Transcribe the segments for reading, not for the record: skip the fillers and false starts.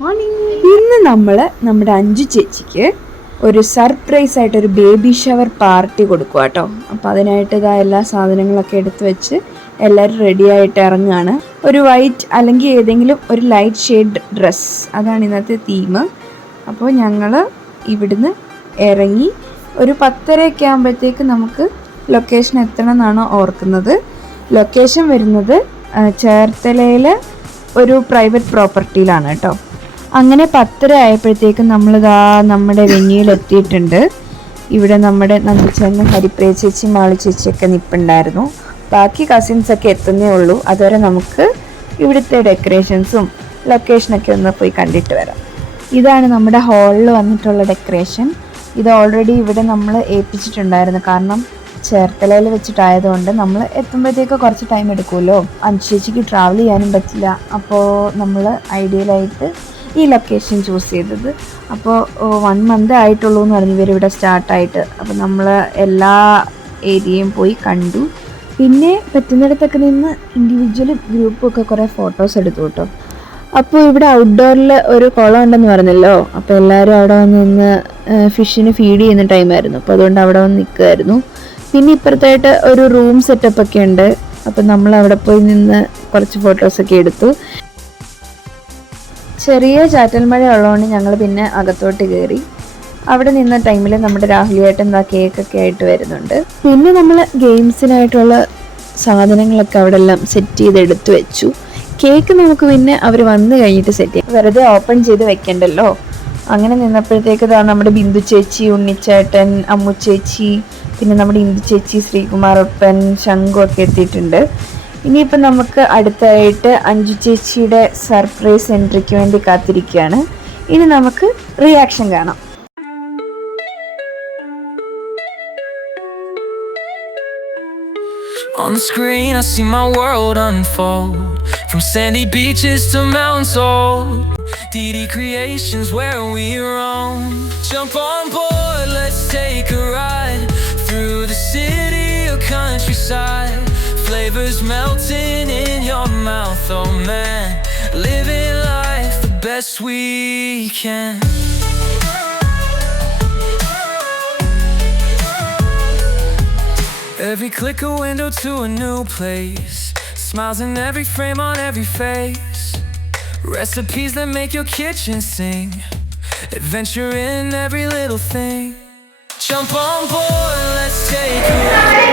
ഇന്ന് നമ്മുടെ അഞ്ജു ചേച്ചിക്ക് ഒരു സർപ്രൈസ് ആയിട്ട് ഒരു ബേബി ഷവർ പാർട്ടി കൊടുക്കുക കേട്ടോ. അപ്പോൾ അതിനായിട്ട് ഇതാ എല്ലാ സാധനങ്ങളൊക്കെ എടുത്തു വെച്ച് എല്ലാവരും റെഡി ആയിട്ട് ഇറങ്ങുകയാണ്. ഒരു വൈറ്റ് അല്ലെങ്കിൽ ഏതെങ്കിലും ഒരു ലൈറ്റ് ഷെയ്ഡ് ഡ്രസ്സ്, അതാണ് ഇന്നത്തെ തീം. അപ്പോൾ ഞങ്ങൾ ഇവിടുന്ന് ഇറങ്ങി ഒരു 10:30 ആകുമ്പോഴത്തേക്ക് നമുക്ക് ലൊക്കേഷൻ എത്തണം എന്നാണ് ഓർക്കുന്നത്. ലൊക്കേഷൻ വരുന്നത് ചേർത്തലയിൽ ഒരു പ്രൈവറ്റ് പ്രോപ്പർട്ടിയിലാണ് കേട്ടോ. അങ്ങനെ 10:30 ആയപ്പോഴത്തേക്കും നമ്മളിതാ നമ്മുടെ വെന്യൂയിൽ എത്തിയിട്ടുണ്ട്. ഇവിടെ നമ്മുടെ നന്ദിച്ചേട്ടൻ, ഹരിപ്രിയ ചേച്ചി, മാളു ചേച്ചിയൊക്കെ നിൽപ്പുണ്ടായിരുന്നു. ബാക്കി കസിൻസൊക്കെ എത്തുന്നേ ഉള്ളൂ. അതുവരെ നമുക്ക് ഇവിടുത്തെ ഡെക്കറേഷൻസും ലൊക്കേഷനൊക്കെ ഒന്ന് പോയി കണ്ടിട്ട് വരാം. ഇതാണ് നമ്മുടെ ഹാളിൽ വന്നിട്ടുള്ള ഡെക്കറേഷൻ. ഇത് ഓൾറെഡി ഇവിടെ നമ്മൾ ഏൽപ്പിച്ചിട്ടുണ്ടായിരുന്നു. കാരണം ചേർത്തലയിൽ വെച്ചിട്ടായതുകൊണ്ട് നമ്മൾ എത്തുമ്പോഴത്തേക്ക് കുറച്ച് ടൈം എടുക്കുമല്ലോ. അഞ്ജു ചേച്ചിക്ക് ട്രാവൽ ചെയ്യാനും പറ്റില്ല. അപ്പോൾ നമ്മൾ ഐഡിയലായിട്ട് ഈ ലൊക്കേഷൻ ചൂസ് ചെയ്തത്. അപ്പോൾ 1 month ആയിട്ടുള്ളൂ എന്ന് പറഞ്ഞു ഇവരിവിടെ സ്റ്റാർട്ടായിട്ട്. അപ്പോൾ നമ്മൾ എല്ലാ ഏരിയയും പോയി കണ്ടു. പിന്നെ പറ്റുന്നിടത്തൊക്കെ നിന്ന് ഇൻഡിവിജ്വലും ഗ്രൂപ്പൊക്കെ കുറേ ഫോട്ടോസ് എടുത്തു കേട്ടോ. അപ്പോൾ ഇവിടെ ഔട്ട്ഡോറിൽ ഒരു കുളം ഉണ്ടെന്ന് പറഞ്ഞല്ലോ. അപ്പോൾ എല്ലാവരും അവിടെ വന്ന് നിന്ന് ഫിഷിന് ഫീഡ് ചെയ്യുന്ന ടൈമായിരുന്നു. അപ്പോൾ അതുകൊണ്ട് അവിടെ വന്ന് നിൽക്കുമായിരുന്നു. പിന്നെ ഇപ്പുറത്തായിട്ട് ഒരു റൂം സെറ്റപ്പ് ഒക്കെ ഉണ്ട്. അപ്പം നമ്മൾ അവിടെ പോയി നിന്ന് കുറച്ച് ഫോട്ടോസൊക്കെ എടുത്തു. ചെറിയ ചാറ്റൽ മഴ ഉള്ളതുകൊണ്ട് ഞങ്ങൾ പിന്നെ അകത്തോട്ട് കയറി. അവിടെ നിന്ന ടൈമിൽ നമ്മുടെ രാഹുലിയായിട്ട് എന്താ കേക്കൊക്കെ ആയിട്ട് വരുന്നുണ്ട്. പിന്നെ നമ്മൾ ഗെയിംസിനായിട്ടുള്ള സാധനങ്ങളൊക്കെ അവിടെ എല്ലാം സെറ്റ് ചെയ്ത് എടുത്തു വെച്ചു. കേക്ക് നമുക്ക് പിന്നെ അവർ വന്നു കഴിഞ്ഞിട്ട് സെറ്റ് ചെയ്യാം, വെറുതെ ഓപ്പൺ ചെയ്ത് വെക്കണ്ടല്ലോ. അങ്ങനെ നിന്നപ്പോഴത്തേക്ക് നമ്മുടെ ബിന്ദു ചേച്ചി, ഉണ്ണിച്ചേട്ടൻ, അമ്മു ചേച്ചി, പിന്നെ നമ്മുടെ ഇന്ദു ചേച്ചി, ശ്രീകുമാറപ്പൻ, ശംഖു ഒക്കെ എത്തിയിട്ടുണ്ട്. ഇനിയിപ്പോൾ നമുക്ക് അടുത്തായിട്ട് അഞ്ജു ചേച്ചിയുടെ സർപ്രൈസ് എൻട്രിക്ക് വേണ്ടി കാത്തിരിക്കുകയാണ്. ഇനി നമുക്ക് റിയാക്ഷൻ കാണാം. On the screen I see my world unfold, from sandy beaches to mountains old. DD Creations where we roam. Jump on board, let's take a ride through the city or countryside. Flavors melting in your mouth, oh man, living life the best we can. Every click a window to a new place, smiles in every frame on every face, recipes that make your kitchen sing, adventure in every little thing. Jump on board, let's take a ride.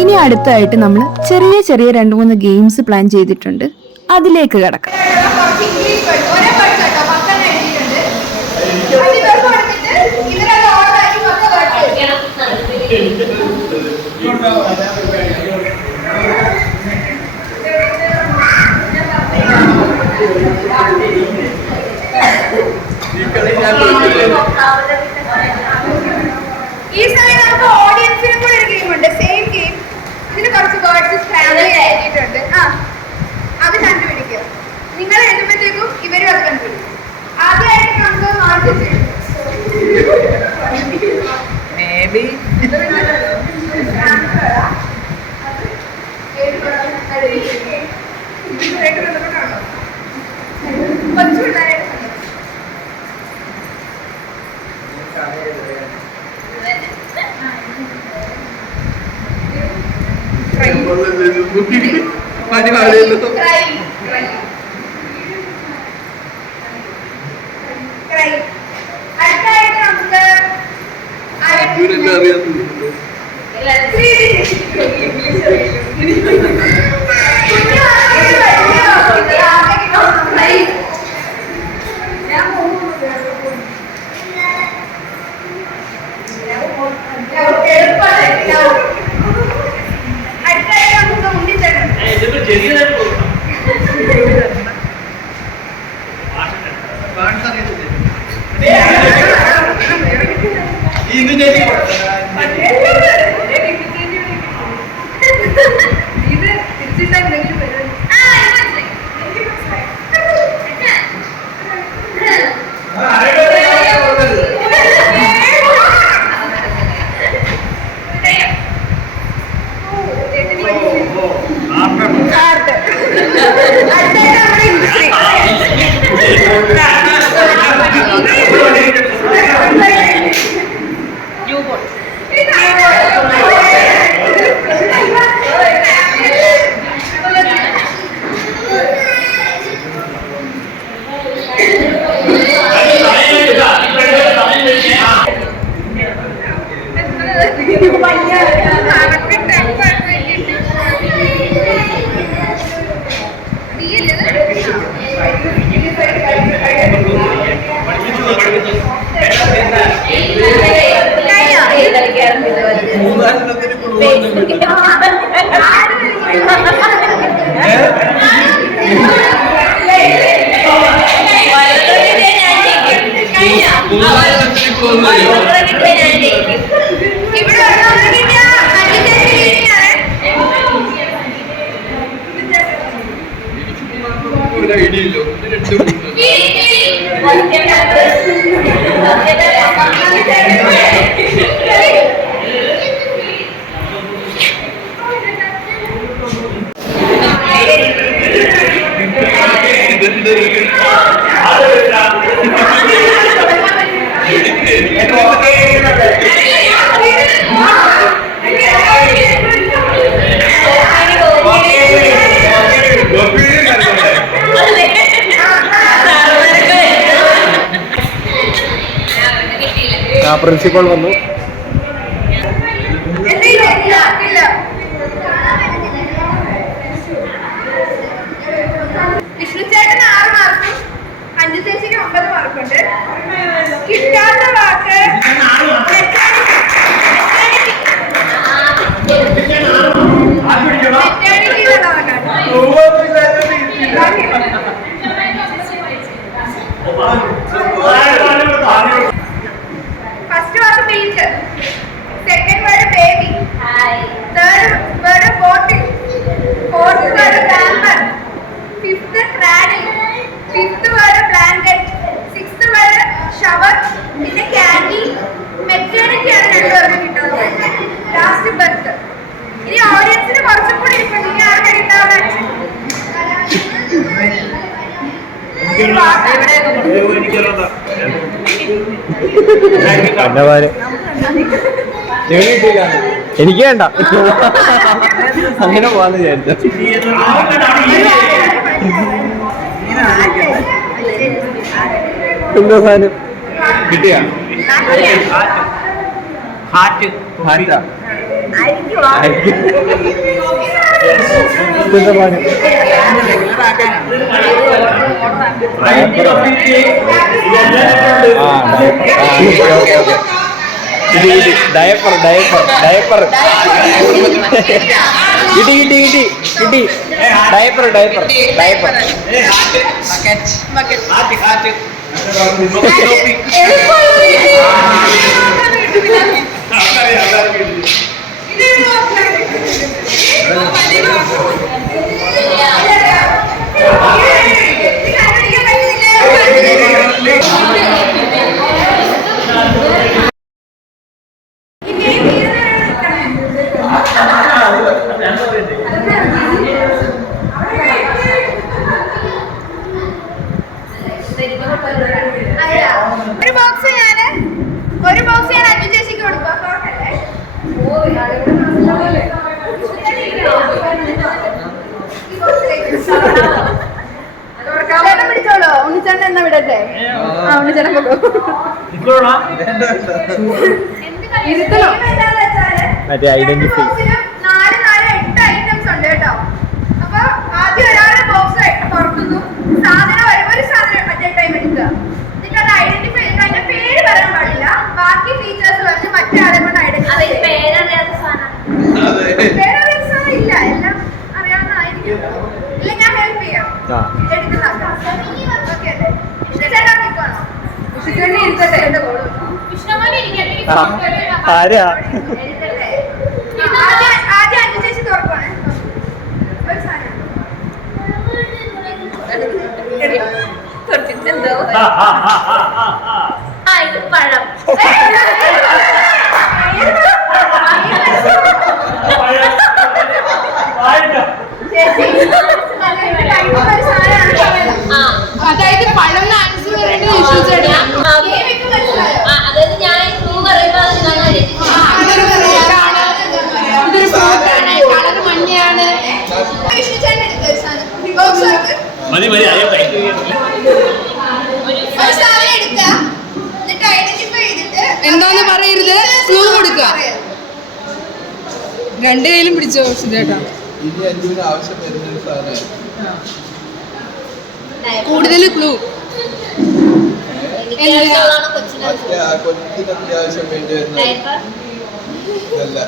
ഇനി അടുത്തായിട്ട് നമ്മൾ ചെറിയ 2-3 games plan ചെയ്തിട്ടുണ്ട്. അതിലേക്ക് കടക്കാം. ഈ സമയം നമുക്ക് ഓഡിയൻസിനും കൂടെ ഒരു ഗെയിമുണ്ട്, സെയിം ഗെയിം. ഇതിന് കുറച്ച് വേർഡ്സ് സ്ക്രാമ്പിൾ ചെയ്തിട്ടുണ്ട്. അത് കണ്ടുപിടിക്കുക. നിങ്ങൾ എഴുതുമ്പോഴത്തേക്കും ഇവരും അത് കണ്ടുപിടിക്കും. ആദ്യമായിട്ട് നമുക്ക് മാർക്ക് ചെയ്യും. അടുത്തായിട്ട് നമുക്ക് അടുത്തായിട്ട് നമുക്ക് മുന്നിൽ തന്നെ ഇത് തിരിച്ചിട്ടെന്തെങ്കിലും പ്രിൻസിപ്പൾ വന്നു. വിഷ്ണു ചേട്ടന് 6 മാർക്കും അഞ്ചു ചേച്ചിക്ക് 9 മാർക്കുണ്ട്. കിട്ടാത്ത വാക്ക് ഫസ്റ്റ് വാക്ക് beach, second word baby, third word bottle, fourth word hammer, fifth cradle, fifth word blanket, sixth word shower, പിന്നെ ക്യാൻഡി, മെറ്റേണിറ്റി ആണ് 2 പേർക്ക് കിട്ടുന്നത്. Last birth. ഇനി ഓഡിയൻസിന് കുറച്ചും കൂടി ഇരിപ്പുണ്ട്. ഇനി ആരുടെ കിട്ടാതെ എനിക്ക് വേണ്ട, അങ്ങനെ പോവാന്ന് വിചാരിച്ചു. എന്താ സാധനം കിട്ടിയ ഡയപ്പർ ഡയപ്പർ ഡയപ്പർ കിട്ടി കിട്ടി കിട്ടി കിട്ടി ഡയപ്പർ ഡയപ്പർ ഡയപ്പർ ഒരു ബോക്സ് ഞാൻ അഞ്ചു ചേച്ചിക്ക് കൊടുക്കാം. ചേട്ടൻ പിടിച്ചോളൂ. ഉണ്ണിച്ചേട്ടൻ എന്നാ വിടട്ടെ? ഉണ്ണിച്ചേട്ടൻ പോകോ. ഇരുത്തണം. മറ്റേ ഐഡന്റിഫൈ 8 ഐറ്റംസ് ഉണ്ട് കേട്ടോ. അപ്പൊ ആദ്യം ഒരാളുടെ ബോക്സ് തുറക്കുന്നു. സാധനം ഒരു സാധനം അറ്റ് ടൈം എടുക്കുക. എന്നിട്ട് അത് ഐഡന്റിഫൈ ചെയ്ത് അതിന്റെ പേര് പറയാൻ പാടില്ല. ബാക്കി ഫീച്ചേഴ്സ് പറഞ്ഞ് മറ്റേ ആളെ കൊണ്ട് ഐഡന്റിഫൈ പേരറിയാത്ത സാധനം ഇല്ല. എല്ലാം അറിയാവുന്നതായിരിക്കും. ഇല്ല, ഞാൻ ഹെൽപ്പ് ചെയ്യാം. എടുക്കുന്നുണ്ടോ? ഓക്കെ അല്ലേ? ചേട്ടാ നിൽക്കണോ? ഇരുത്തട്ടെ. ആരാ ആദ്യം അഞ്ചു ചേച്ചി തുറക്കുവാണ്. ഒരു സാധനം ഇത് പഴം. അതായത് പഴം ആൻസർ പറയേണ്ടത് വിശ്വസിച്ചേട്ടാ. അതായത് ഞാൻ ക്ലൂ പറയുമ്പോ ഇതൊരു ഫ്രൂട്ടാണ്, ഇതൊരു ഫ്രൂട്ടാണ്, കളർ മഞ്ഞയാണ്. വിഷ്ണുചേട്ടൻ എടുത്ത ഒരു സാധനം ബോക്സ് തുറക്ക്. മതി ഒരു സാധനം എടുക്കുക. എന്നിട്ട് ഐഡന്റിഫൈ ചെയ്തിട്ട് എന്താന്ന് പറയരുത്, ക്ലൂ കൊടുക്കുക. രണ്ട് കയ്യിലും പിടിച്ചോ ചേട്ടാ. ഇനി അഞ്ചിന് ആവശ്യം വരുന്നൊരു സാധനമാണ്. കൂടുതൽ ക്ലൂ മറ്റേ ആ കൊച്ചിന് അത്യാവശ്യം വേണ്ടി വരുന്ന ഇതല്ല.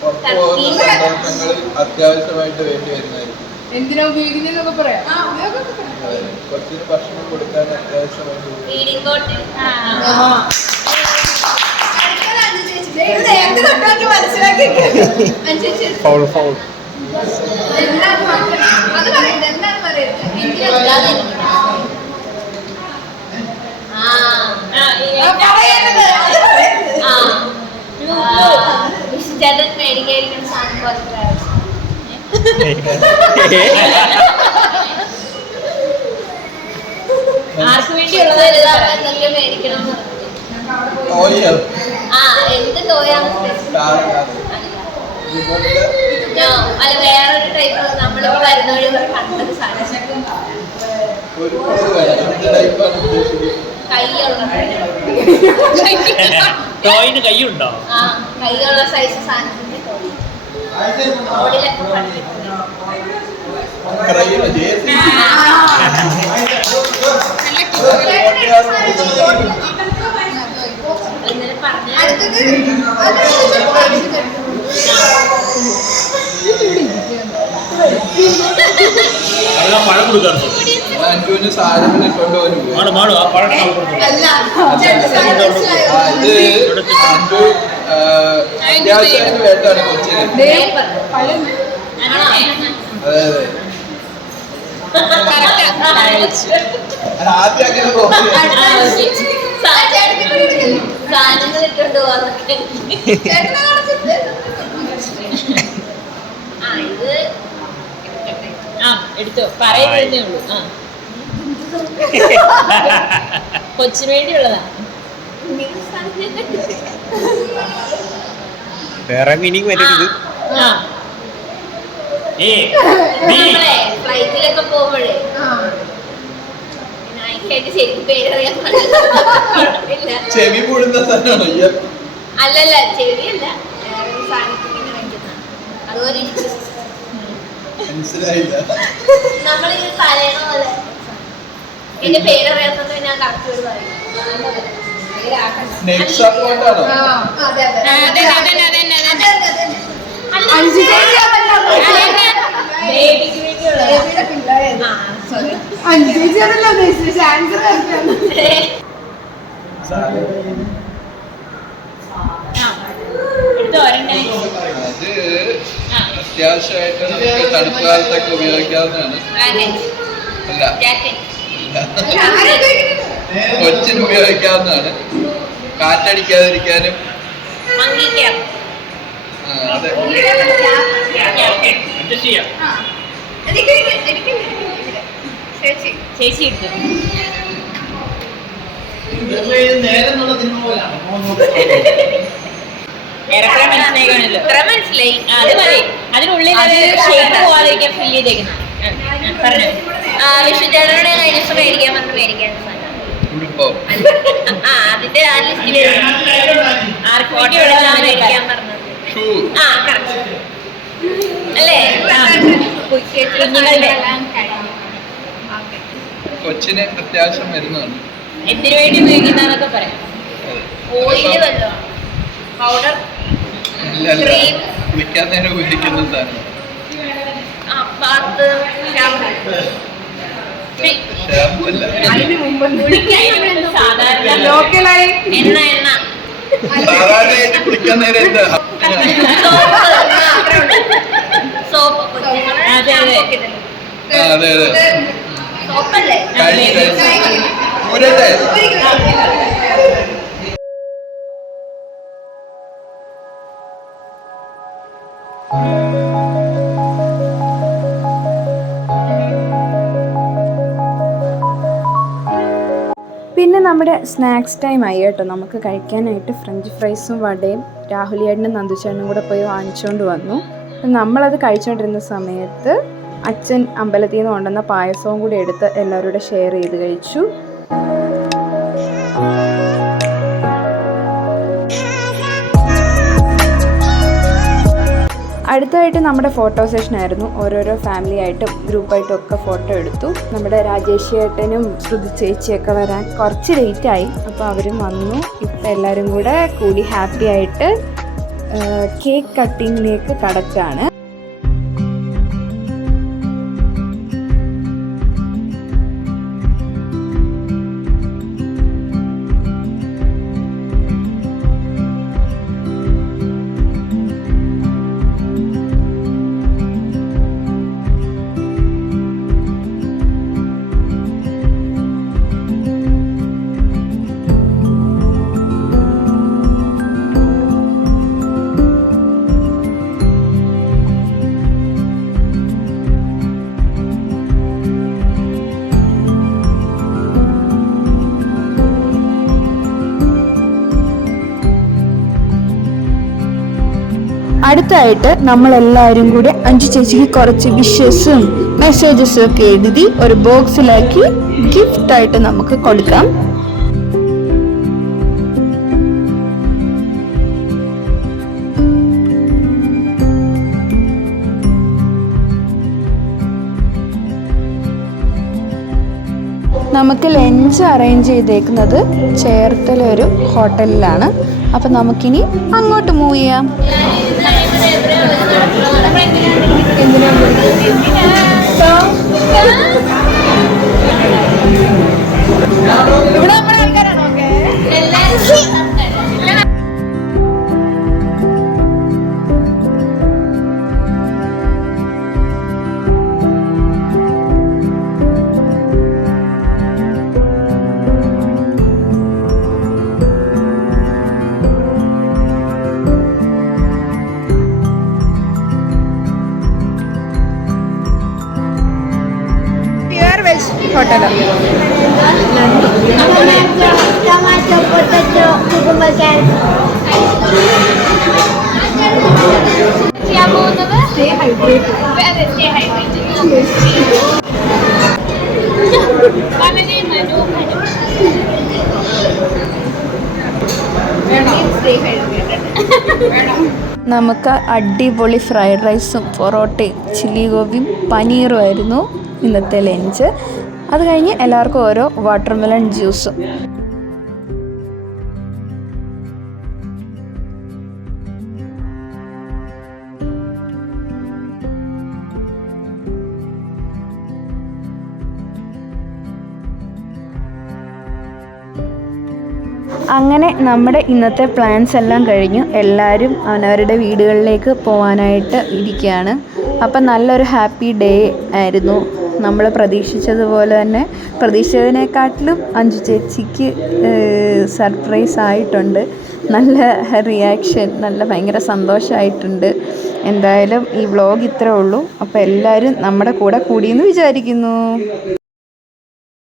പുറത്തു പോകുന്ന സന്ദർഭങ്ങളിൽ അത്യാവശ്യമായിട്ട് വേണ്ടി വരുന്നതായിരിക്കും. എന്തിനാ ഉപയോഗിക്കുന്നൊക്കെ പറയാം. അതെ. കൊച്ചിന് ഭക്ഷണം കൊടുക്കാൻ അത്യാവശ്യമായിട്ട് അടുത്തത് അഞ്ചു ചേച്ചി. ഇത് നേരത്തെ തൊട്ടാക്കി മനസ്സിലാക്കി. അഞ്ചു ചേച്ചി ഫൗൾ ഫൗൾ എന്താണ് മാത്രം അത് പറയരുത്. എന്താണ് പറയരുത്. ചേട്ടൻ മേടിക്കായിരിക്കുന്ന സാധനം പോലെ ആർക്ക് വേണ്ടിയുള്ളത് എന്തെങ്കിലും മേടിക്കണം എന്ന് പറഞ്ഞു. ടോയ് എന്ത് ടോയാണ് അല്ല വേറൊരു ടൈപ്പ് നമ്മളിപ്പോ വരുന്ന വഴി കണ്ടത് സാധനം ഒരു ടൈപ്പാണ് ഉദ്ദേശിക്കുന്നത്. കൈയുള്ള ടോയിന് കൈയുണ്ടോ? കൈയുള്ള സൈസ് സാധനത്തിന്റെ ടോയ് റോഡിലൊക്കെ കണ്ടിട്ടുണ്ട്. ക്രൈം ജേസി ഇന്നലെ പറഞ്ഞ അടുത്തത് അതെല്ലാം പഴം കൊടുക്കാറുണ്ട്. അഞ്ചുവിന് സാധനങ്ങൾ ഇട്ടുകൊണ്ട് പോലും മാಡು മാಡು ആ പഴം നമ്മൾ കൊടുക്കും. അല്ല ചേട്ടൻ സാധനം മനസ്സിലായോ? ഇത് അഞ്ചു അത്യാവശ്യമായിട്ട് വേണ്ടാണ് കൊച്ചിന്. അതെ അതെ. അത് ആദ്യം അങ്ങനെ തോന്നി. സാധനങ്ങൾ ഇട്ടുകൊണ്ട് പോവാന്നൊക്കെ ചേട്ടനെ കാണിച്ചിട്ട് ഇത് എടുത്തോ പറയുന്നതേ ഉള്ളൂ. കൊച്ചിന് വേണ്ടിയുള്ളതാ. വേറെ മീനിങ് വരരുത്. നമ്മളെ ഫ്ലൈറ്റിലൊക്കെ പോകുമ്പോഴേ എനിക്കായിട്ട് ശരിക്കും പേരറിയാൻ പാടില്ല. ചെവി കൂടുന്ന സാധനമാണോ ഈ? അല്ലല്ല ചെവിയല്ല, വേറൊരു സാധനത്തിന് ഇങ്ങനെ വെക്കുന്നതാണ്. അതുപോലെ ഇരിക്കും. മനസ്സിലായില്ല. നമ്മളിങ്ങനെ തലേണ പോലെ. എന്റെ പേരറിയാത്തത് ഞാൻ കറക്റ്റ് ഒരു പറയും. നെക്സ്റ്റ് സപ്പോർട്ടാണോ? അതെ അതെ അഞ്ചു ചേച്ചി ബേബിക്ക് വേണ്ടിയുള്ളതാ. ബേബിയുടെ പിള്ളേരെ അഞ്ചു ചേച്ചി അതല്ല ഉദ്ദേശിച്ചത്. ആൻസർ കറക്റ്റാണ്. എടുത്തോ ഒരെണ്ണം. അത് അത്യാവശ്യമായിട്ട് നമുക്ക് തണുപ്പ് കാലത്തൊക്കെ ഉപയോഗിക്കാവുന്നതാണ്. അല്ല കൊച്ചിന് ഉപയോഗിക്കാവുന്നതാണ്. കാറ്റടിക്കാതിരിക്കാനും. മങ്ങിക്കാം. അതെ. അഡ്ജസ്റ്റ് ചെയ്യാം. എനിക്ക് ചേച്ചി ചേച്ചി എടുത്തു. ഏറെക്കുറെ മനസ്സിലായി കാണല്ലോ. ഇത്ര മനസ്സിലായി. അത് മതി. അതിനുള്ളിൽ അത് ഷേപ്പ് പോവാതിരിക്കാൻ ഫിൽ ചെയ്തേക്കുന്നത്. പറഞ്ഞു വിഷുചേട്ടനോട് കഴിഞ്ഞ ദിവസം മേടിക്കാൻ വന്ന് മേടിക്കാൻ ഉടുപ്പോ അതിന്റെ ആ ലിസ്റ്റിൽ ആർക്ക് മേടിക്കാൻ പറഞ്ഞത്. ഷൂ അല്ലേ കുഞ്ഞുങ്ങളുടെ കൊച്ചിന് അത്യാവശ്യം വരുന്നതാണ്. എന്തിനു വേണ്ടി ഉപയോഗിക്കുന്നതൊക്കെ പറയാം. ഓയില് വല്ലോ പൗഡർ ക്രീം കുളിക്കാൻ നേരം ഉപയോഗിക്കുന്ന സാധനം. പാത്ത് ഷാമ്പു ഷാമ്പല്ല. സാധാരണ ലോക്കലായി എണ്ണ എണ്ണ സാധാരണയായിട്ട് കുളിക്കാൻ നേരം എന്താ സോപ്പ് അതെ, അതെ. അതെ അതെ സോപ്പല്ലേ ഊരട്ടെ. പിന്നെ നമ്മുടെ സ്നാക്സ് ടൈം ആയി കേട്ടോ. നമുക്ക് കഴിക്കാനായിട്ട് ഫ്രഞ്ച് ഫ്രൈസും വടയും രാഹുലിയേട്ടനും നന്ദുചേട്ടനും കൂടെ പോയി വാങ്ങിച്ചുകൊണ്ട് വന്നു. നമ്മളത് കഴിച്ചുകൊണ്ടിരുന്ന സമയത്ത് അച്ഛൻ അമ്പലത്തിൽ നിന്ന് കൊണ്ടുവന്ന പായസവും കൂടി എടുത്ത് എല്ലാവരോടും ഷെയർ ചെയ്ത് കഴിച്ചു. അടുത്തതായിട്ട് നമ്മുടെ ഫോട്ടോ സെഷൻ ആയിരുന്നു. ഓരോരോ ഫാമിലി ആയിട്ടും ഗ്രൂപ്പായിട്ടും ഒക്കെ ഫോട്ടോ എടുത്തു. നമ്മുടെ രാജേഷ് ചേട്ടനും ശ്രുതി ചേച്ചിയൊക്കെ വരാൻ കുറച്ച് ലേറ്റായി. അപ്പോൾ അവരും വന്നു. ഇപ്പം എല്ലാവരും കൂടെ കൂടി ഹാപ്പി ആയിട്ട് കേക്ക് കട്ടിങ്ങിലേക്ക് കടക്കാണ്. അടുത്തായിട്ട് നമ്മളെല്ലാവരും കൂടി അഞ്ചു ചേച്ചിക്ക് കുറച്ച് വിഷസും മെസ്സേജസും ഒക്കെ എഴുതി ഒരു ബോക്സിലാക്കി ഗിഫ്റ്റായിട്ട് നമുക്ക് കൊടുക്കാം. നമുക്ക് ലഞ്ച് അറേഞ്ച് ചെയ്തേക്കുന്നത് ചേർത്തലൊരു ഹോട്ടലിലാണ്. അപ്പം നമുക്കിനി അങ്ങോട്ട് മൂവ് ചെയ്യാം. ഇവിടെ നമ്മുടെ ആൾക്കാരാണോ? ഓക്കെ ഹോട്ടലോ ടൊമാറ്റോ പൊട്ടറ്റോ കുക്കുംബർ ക്യാരറ്റ് ചെയ്യാൻ പോകുന്നത് സ്റ്റേ ഹൈഡ്രേറ്റഡ് വളരെ മനോഹരം. നമുക്ക് അടിപൊളി ഫ്രൈഡ് റൈസും പൊറോട്ടയും ചില്ലി ഗോപിയും പനീറും ആയിരുന്നു ഇന്നത്തെ ലഞ്ച്. അത് കഴിഞ്ഞ് എല്ലാവർക്കും ഓരോ വാട്ടർമെലൺ ജ്യൂസും. അങ്ങനെ നമ്മുടെ ഇന്നത്തെ പ്ലാൻസ് എല്ലാം കഴിഞ്ഞു. എല്ലാവരും അവനവരുടെ വീടുകളിലേക്ക് പോകാനായിട്ട് ഇരിക്കുകയാണ്. അപ്പം നല്ലൊരു ഹാപ്പി ഡേ ആയിരുന്നു. നമ്മൾ പ്രതീക്ഷിച്ചതുപോലെ തന്നെ പ്രതീക്ഷിച്ചതിനെക്കാട്ടിലും അഞ്ചു ചേച്ചിക്ക് സർപ്രൈസ് ആയിട്ടുണ്ട്. നല്ല റിയാക്ഷൻ, നല്ല ഭയങ്കര സന്തോഷമായിട്ടുണ്ട്. എന്തായാലും ഈ വ്ളോഗ് ഇത്രേ ഉള്ളൂ. അപ്പോൾ എല്ലാവരും നമ്മുടെ കൂടെ കൂടിയെന്ന് വിചാരിക്കുന്നു.